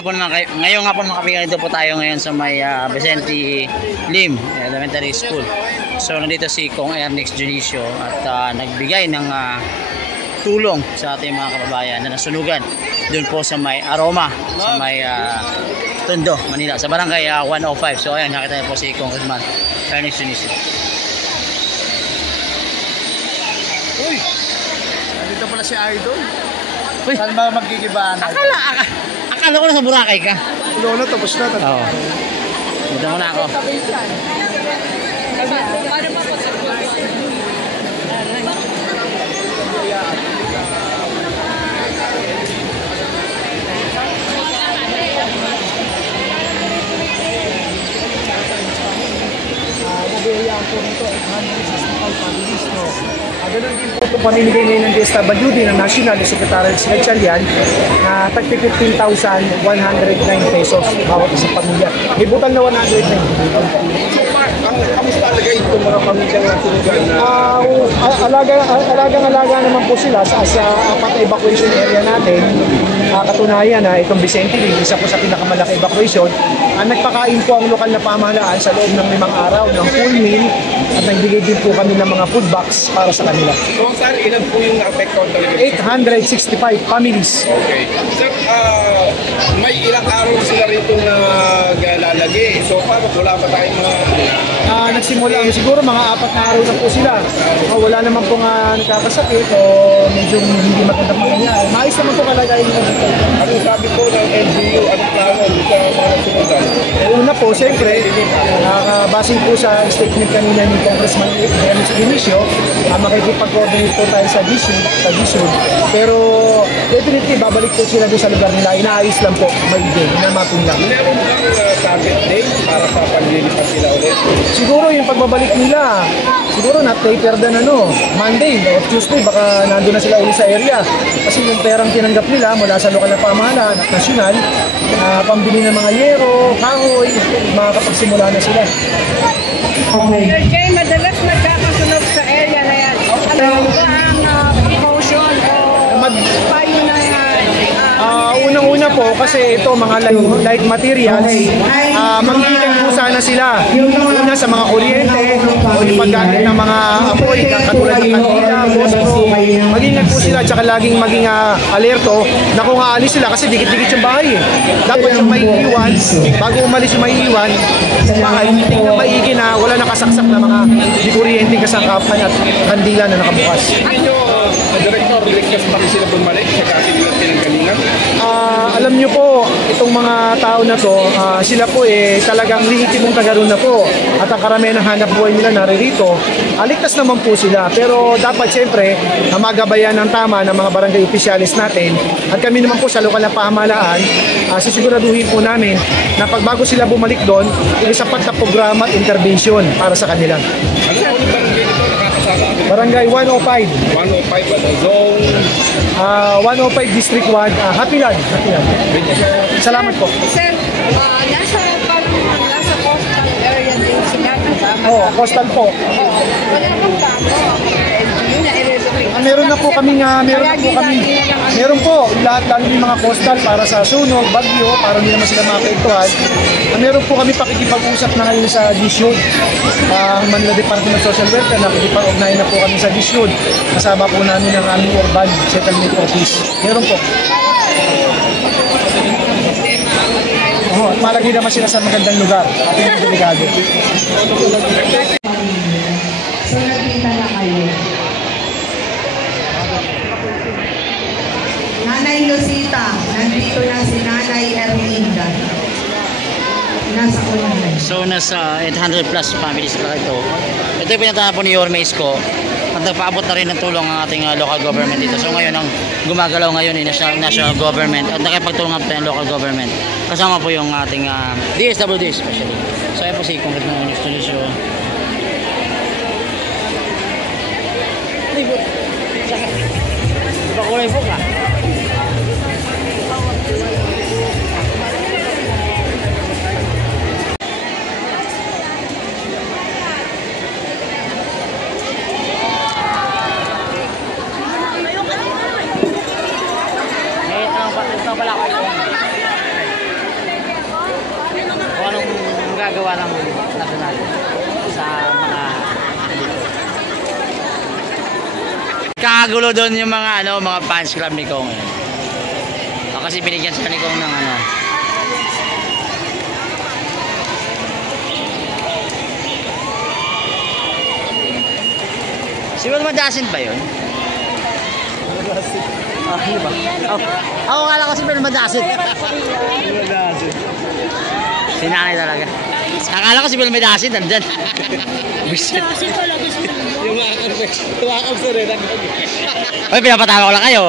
ngayong hapon mga kaibigan, dito po tayo ngayon sa may Vicente Lim Elementary School. So nandito si Kong Ernix Junicio at nagbigay ng tulong sa ating mga kababayan na nasunugan doon po sa may Aroma, sa may Tondo, Manila, sa barangay 105. So ayan, nakita niyo po si Kong Ernix Junicio. Uy! Nandito pala si Idol. Uy. Saan ba magkikibaan? Akala ko nasa Boracay ka. Lolo, tapos na. Oo. Dito muna ako. Nabiyayaan po nito 865 families, no? Ganun din po itong pamimigay ngayon ng DSWD ng National Secretary Secretarial na tag 15,109 pesos bawat isang pamilya. May butang na 109. Kamusta alagay itong mga pamilyang natulogan na? Alagang-alaga naman po sila sa apat na evacuation area natin. Katunayan na itong Vicente Lim, isa po sa pinakamalaki evacuation. Nagpakain po ang lokal na pamahalaan sa loob ng 5 araw ng full meal at nagbigay din po kami ng mga food box para sa kanila. So, sir, ilan po yung na-affected talaga? 865 families. Okay. Sir, may ilang araw sila rito na lalagay. So, wala pa tayong mga... Nagsimula, siguro mga 4 na araw na po sila. Wala naman po nga nagkakasakit o medyo hindi magandang mangyayari. Maayos naman po kalagayan nila. Ano sabi po ng LGU? Ano plano sa mga sinudan? Una po, siyempre, base po sa statement kanina ni Congressman Ernix Junicio, makikipag-coordinate po tayo sa DSUD. Pero definitely, babalik po sila doon sa lugar nila. Inaayos lang po, maigay, inamatin lang. Meron bang target date para sa paglilipat sila ulit? Siguro yung pagbabalik nila, siguro not later than Monday o Tuesday, baka nandun na sila ulit sa area. Kasi yung perang tinanggap nila mula sa lokal na pamahalaan at nasyonal, pambili ng mga yero, kahoy, makakapagsimula na sila. Okay. Sir Jay, madalas nagkakasunog sa area na yan. Ano ba ang precaution o payo na unang-una po, kasi ito mga light materials, mag-iingat po sana sila. Una sa mga kuryente, o yung paggamit ng mga apoy, katulad ng kandila, bosco. Mag-iingat po sila, tsaka laging maging alerto na kung aalis sila, kasi dikit-dikit yung bahay. Dapat yung maiiwan, bago umalis yung maiiwan, bahay, tingnan maigi na wala nakasaksak na mga di kuryente kasangkapan at kandila na nakabukas. Director, request pa rin sila bumalik sa kasi nila pinanggalingan? Alam nyo po, itong mga tao na to, sila po talagang lehitimong taga-roon na po. At ang karamihan ng hanap buhay nila naririto. Ligtas naman po sila. Pero dapat siyempre, magabayan ng tama ng mga barangay opisyalis natin. At kami naman po sa lokal na pamahalaan, sisiguraduhin po namin na pagbago sila bumalik doon, may sapat na programa at intervention para sa kanila. Ano po yung barangay nito nakakasama? Barangay 105. 105 at zone? 105 District 1, Happy Land. Salamat po. Sir, nasa coastal area din sila. Coastal po. Wala kang plano. Yun na i-reserve. Meron po kami, meron po, lahat lalo yung mga coastal para sa sunog, bagyo, para hindi naman sila maapektuhan. Meron po kami pakikipag-usap na ngayon sa DSUD. Manila Department of Social Welfare, nakikipag-ugnayan na po kami sa DSUD. Kasama po namin ang aming urban settlement office. Meron po. At malagay naman sila sa magandang lugar. Ating delikado. So, nakita na kayo. Nanay Lucita, nandito na si Nanay Erlinda. Nasa unahan. So nasa 800 plus families na ito. Ito yung pinatahan po ni Yorme Isko. At nagpaabot na rin ng tulong ang ating local government dito. So ngayon ang gumagalaw ngayon ay national government at nakipagtulungan pa yung local government. Kasama po yung ating DSWD especially. So ayan po si Congressman Ernix Junicio. Diba kulay po ka? Ito pala kayo. ginagawa ng national sa mga kagulo doon yung mga mga fans club ni Kong. Kasi binigyan siya ni Kong ng Si Wilma Dasin ba yun? Ano ba? Ako kala ko si Wilma Dasin. Si nanay talaga. Akala ko si Wilma Dasin nandyan. Yung mga karpex. Tumakam sa rin. Ay, pinapatawa ko lang kayo.